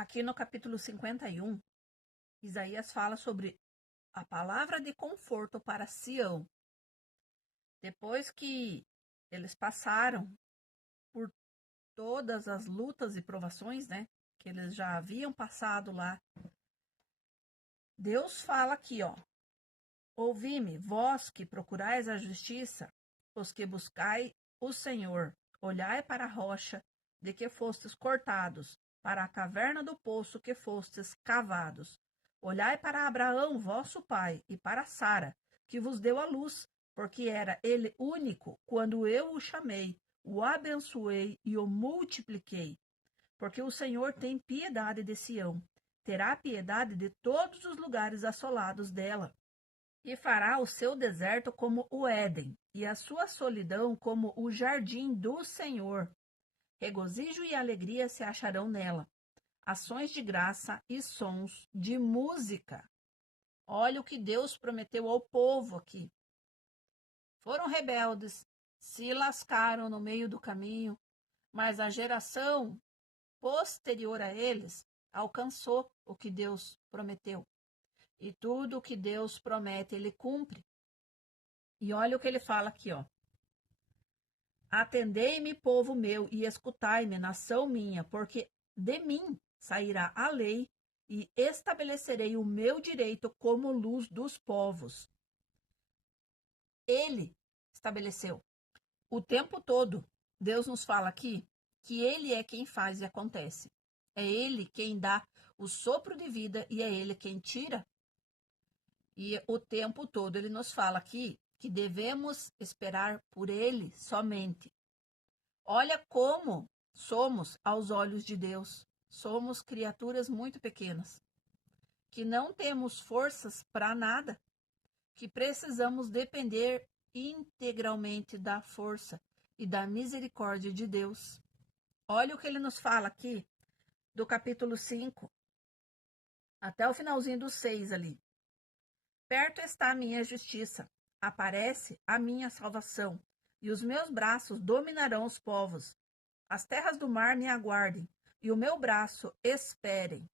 Aqui no capítulo 51, Isaías fala sobre a palavra de conforto para Sião. Depois que eles passaram por todas as lutas e provações, né, que eles já haviam passado lá, Deus fala aqui, ó: ouvi-me, vós que procurais a justiça, os que buscai o Senhor, olhai para a rocha de que fostes cortados, para a caverna do poço que fostes cavados. Olhai para Abraão, vosso pai, e para Sara, que vos deu a luz, porque era ele único quando eu o chamei, o abençoei e o multipliquei. Porque o Senhor tem piedade de Sião, terá piedade de todos os lugares assolados dela, e fará o seu deserto como o Éden, e a sua solidão como o jardim do Senhor. Regozijo e alegria se acharão nela, ações de graça e sons de música. Olha o que Deus prometeu ao povo aqui. Foram rebeldes, se lascaram no meio do caminho, mas a geração posterior a eles alcançou o que Deus prometeu. E tudo o que Deus promete, ele cumpre. E olha o que ele fala aqui, ó: atendei-me, povo meu, e escutai-me, nação minha, porque de mim sairá a lei, e estabelecerei o meu direito como luz dos povos. Ele estabeleceu. O tempo todo, Deus nos fala aqui que ele é quem faz e acontece. É ele quem dá o sopro de vida e é ele quem tira. E o tempo todo ele nos fala aqui que devemos esperar por ele somente. Olha como somos aos olhos de Deus. Somos criaturas muito pequenas, que não temos forças para nada, que precisamos depender integralmente da força e da misericórdia de Deus. Olha o que ele nos fala aqui, do capítulo 5 até o finalzinho do 6 ali. Perto está a minha justiça, aparece a minha salvação, e os meus braços dominarão os povos. As terras do mar me aguardem, e o meu braço esperem.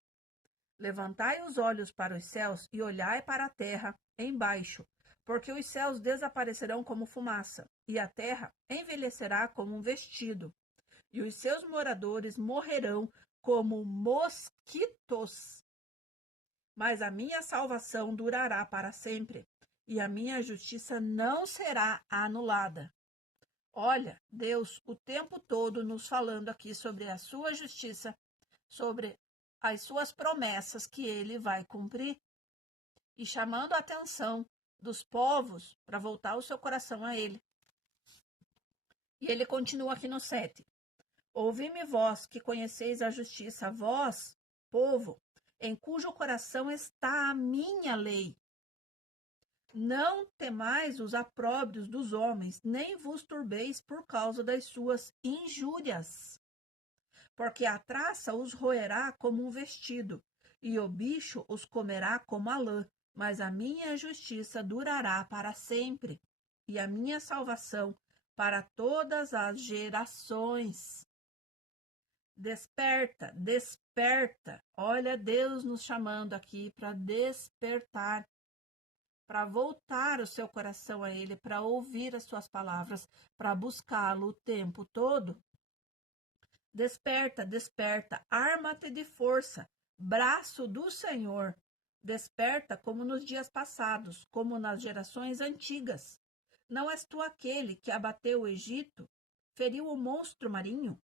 Levantai os olhos para os céus e olhai para a terra embaixo, porque os céus desaparecerão como fumaça, e a terra envelhecerá como um vestido, e os seus moradores morrerão como mosquitos. Mas a minha salvação durará para sempre, e a minha justiça não será anulada. Olha, Deus o tempo todo nos falando aqui sobre a sua justiça, sobre as suas promessas que ele vai cumprir, e chamando a atenção dos povos para voltar o seu coração a ele. E ele continua aqui no 7. Ouvi-me vós que conheceis a justiça, vós, povo, em cujo coração está a minha lei. Não temais os opróbrios dos homens, nem vos turbeis por causa das suas injúrias. Porque a traça os roerá como um vestido, e o bicho os comerá como a lã, mas a minha justiça durará para sempre, e a minha salvação para todas as gerações. Desperta, desperta. Olha Deus nos chamando aqui para despertar, para voltar o seu coração a Ele, para ouvir as suas palavras, para buscá-lo o tempo todo. Desperta, desperta, arma-te de força, braço do Senhor. Desperta como nos dias passados, como nas gerações antigas. Não és tu aquele que abateu o Egito, feriu o monstro marinho?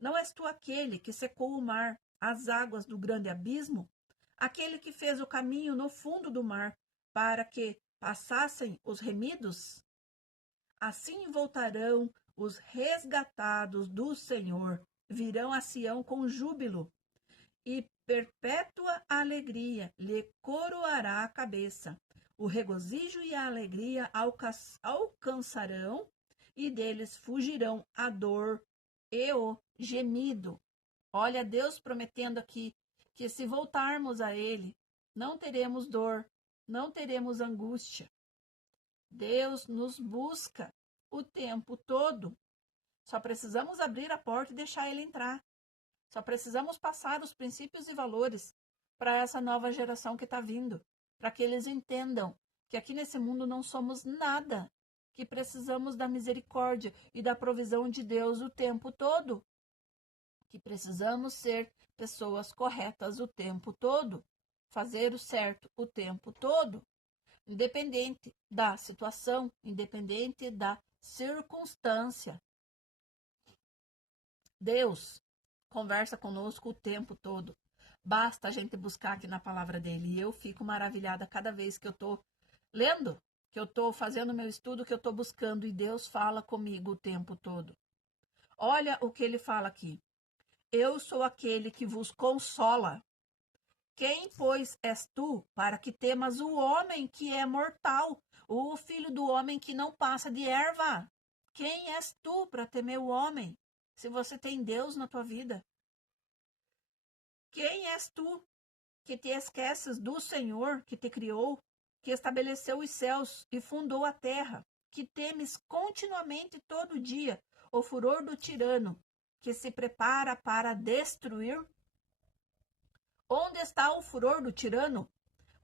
Não és tu aquele que secou o mar, as águas do grande abismo? Aquele que fez o caminho no fundo do mar, para que passassem os remidos? Assim voltarão os resgatados do Senhor, virão a Sião com júbilo, e perpétua alegria lhe coroará a cabeça. O regozijo e a alegria alcançarão, e deles fugirão a dor e o gemido. Olha Deus prometendo aqui que se voltarmos a Ele, não teremos dor, não teremos angústia. Deus nos busca o tempo todo. Só precisamos abrir a porta e deixar Ele entrar. Só precisamos passar os princípios e valores para essa nova geração que está vindo, para que eles entendam que aqui nesse mundo não somos nada, que precisamos da misericórdia e da provisão de Deus o tempo todo, que precisamos ser pessoas corretas o tempo todo, fazer o certo o tempo todo, independente da situação, independente da circunstância. Deus conversa conosco o tempo todo. Basta a gente buscar aqui na palavra dele. E eu fico maravilhada cada vez que eu estou lendo, que eu estou fazendo meu estudo, que eu estou buscando. E Deus fala comigo o tempo todo. Olha o que ele fala aqui. Eu sou aquele que vos consola. Quem, pois, és tu para que temas o homem que é mortal, o filho do homem que não passa de erva? Quem és tu para temer o homem, se você tem Deus na tua vida? Quem és tu que te esqueces do Senhor que te criou, que estabeleceu os céus e fundou a terra, que temes continuamente todo dia o furor do tirano, que se prepara para destruir? Onde está o furor do tirano?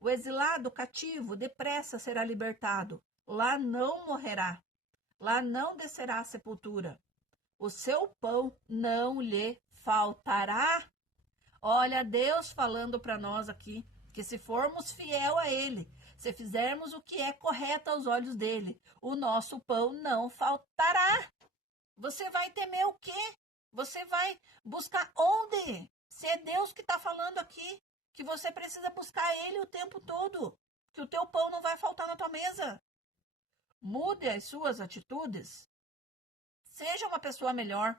O exilado cativo depressa será libertado. Lá não morrerá. Lá não descerá à sepultura. O seu pão não lhe faltará. Olha, Deus falando para nós aqui que se formos fiel a Ele, se fizermos o que é correto aos olhos dele, o nosso pão não faltará. Você vai temer o quê? Você vai buscar onde? Se é Deus que está falando aqui, que você precisa buscar Ele o tempo todo, que o teu pão não vai faltar na tua mesa. Mude as suas atitudes. Seja uma pessoa melhor.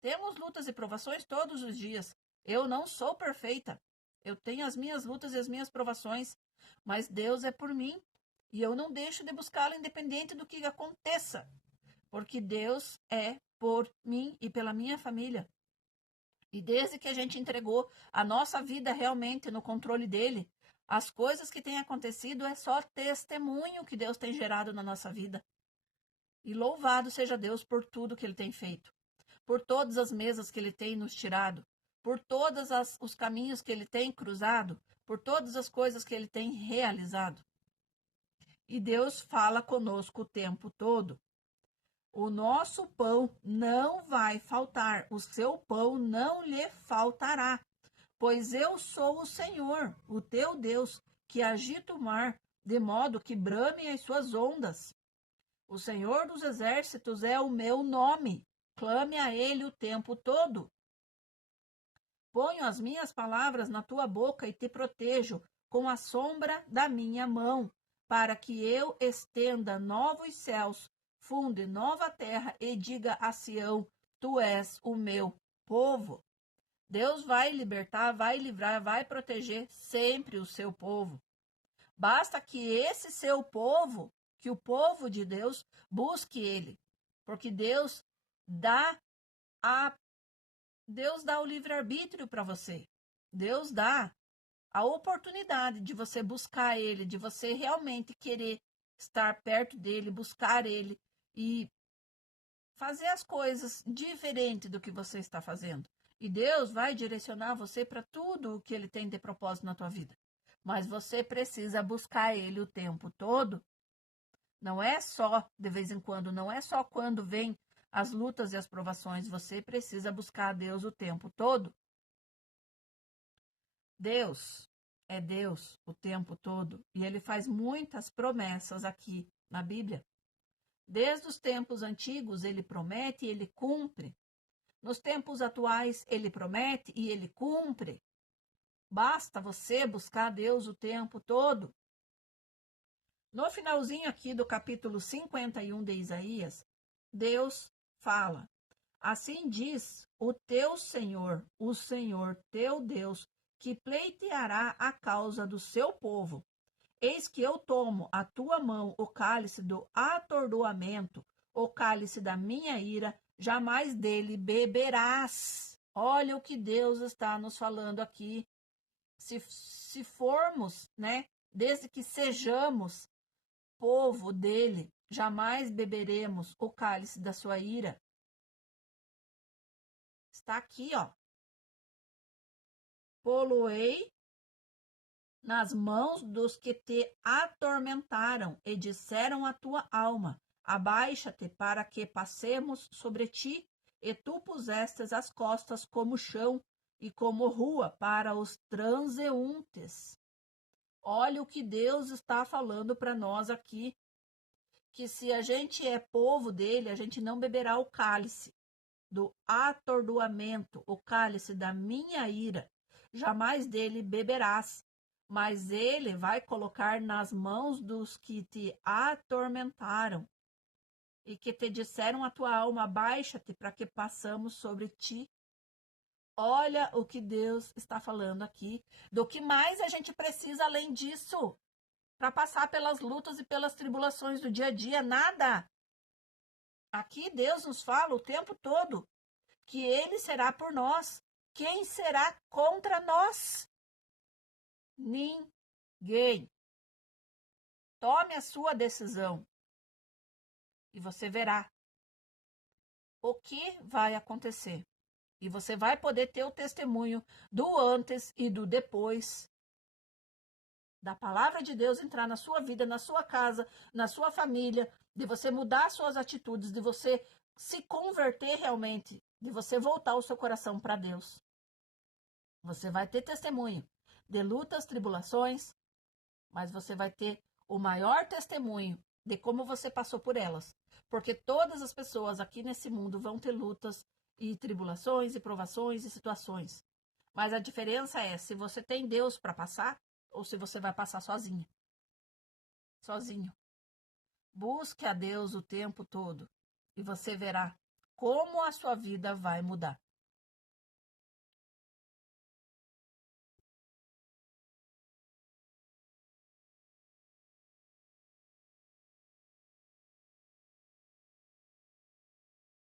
Temos lutas e provações todos os dias. Eu não sou perfeita. Eu tenho as minhas lutas e as minhas provações, mas Deus é por mim e eu não deixo de buscá-lo independente do que aconteça, porque Deus é por mim e pela minha família. E desde que a gente entregou a nossa vida realmente no controle dele, as coisas que têm acontecido é só testemunho que Deus tem gerado na nossa vida. E louvado seja Deus por tudo que ele tem feito, por todas as mesas que ele tem nos tirado, por todos os caminhos que ele tem cruzado, por todas as coisas que ele tem realizado. E Deus fala conosco o tempo todo. O nosso pão não vai faltar, o seu pão não lhe faltará, pois eu sou o Senhor, o teu Deus, que agita o mar, de modo que bramem as suas ondas. O Senhor dos exércitos é o meu nome, clame a ele o tempo todo. Ponho as minhas palavras na tua boca e te protejo com a sombra da minha mão, para que eu estenda novos céus, funde nova terra e diga a Sião: tu és o meu povo. Deus vai libertar, vai livrar, vai proteger sempre o seu povo. Basta que esse seu povo, que o povo de Deus, busque ele, porque dá a Deus dá o livre-arbítrio para você. Deus dá a oportunidade de você buscar ele, de você realmente querer estar perto dele, buscar ele e fazer as coisas diferente do que você está fazendo. E Deus vai direcionar você para tudo o que ele tem de propósito na tua vida. Mas você precisa buscar ele o tempo todo. Não é só de vez em quando, não é só quando vem as lutas e as provações. Você precisa buscar a Deus o tempo todo. Deus é Deus o tempo todo e ele faz muitas promessas aqui na Bíblia. Desde os tempos antigos ele promete e ele cumpre. Nos tempos atuais ele promete e ele cumpre. Basta você buscar Deus o tempo todo. No finalzinho aqui do capítulo 51 de Isaías, Deus fala: assim diz o teu Senhor, o Senhor teu Deus, que pleiteará a causa do seu povo. Eis que eu tomo a tua mão o cálice do atordoamento, o cálice da minha ira, jamais dele beberás. Olha o que Deus está nos falando aqui. Se formos, né, desde que sejamos povo dele, jamais beberemos o cálice da sua ira. Está aqui, ó. poloei nas mãos dos que te atormentaram e disseram à tua alma: abaixa-te para que passemos sobre ti, e tu pusestes as costas como chão e como rua para os transeuntes. Olha o que Deus está falando para nós aqui, que se a gente é povo dele, a gente não beberá o cálice do atordoamento, o cálice da minha ira, jamais dele beberás, mas ele vai colocar nas mãos dos que te atormentaram e que te disseram a tua alma: baixa-te para que passamos sobre ti. Olha o que Deus está falando aqui. Do que mais a gente precisa além disso? Para passar pelas lutas e pelas tribulações do dia a dia? Nada. Aqui Deus nos fala o tempo todo que ele será por nós. Quem será contra nós? Ninguém. Tome a sua decisão e você verá o que vai acontecer. E você vai poder ter o testemunho do antes e do depois da palavra de Deus entrar na sua vida, na sua casa, na sua família, de você mudar suas atitudes, de você se converter realmente, de você voltar o seu coração para Deus. Você vai ter testemunho de lutas, tribulações, mas você vai ter o maior testemunho de como você passou por elas. Porque todas as pessoas aqui nesse mundo vão ter lutas e tribulações e provações e situações. Mas a diferença é se você tem Deus para passar ou se você vai passar sozinho. Sozinho. Busque a Deus o tempo todo e você verá como a sua vida vai mudar.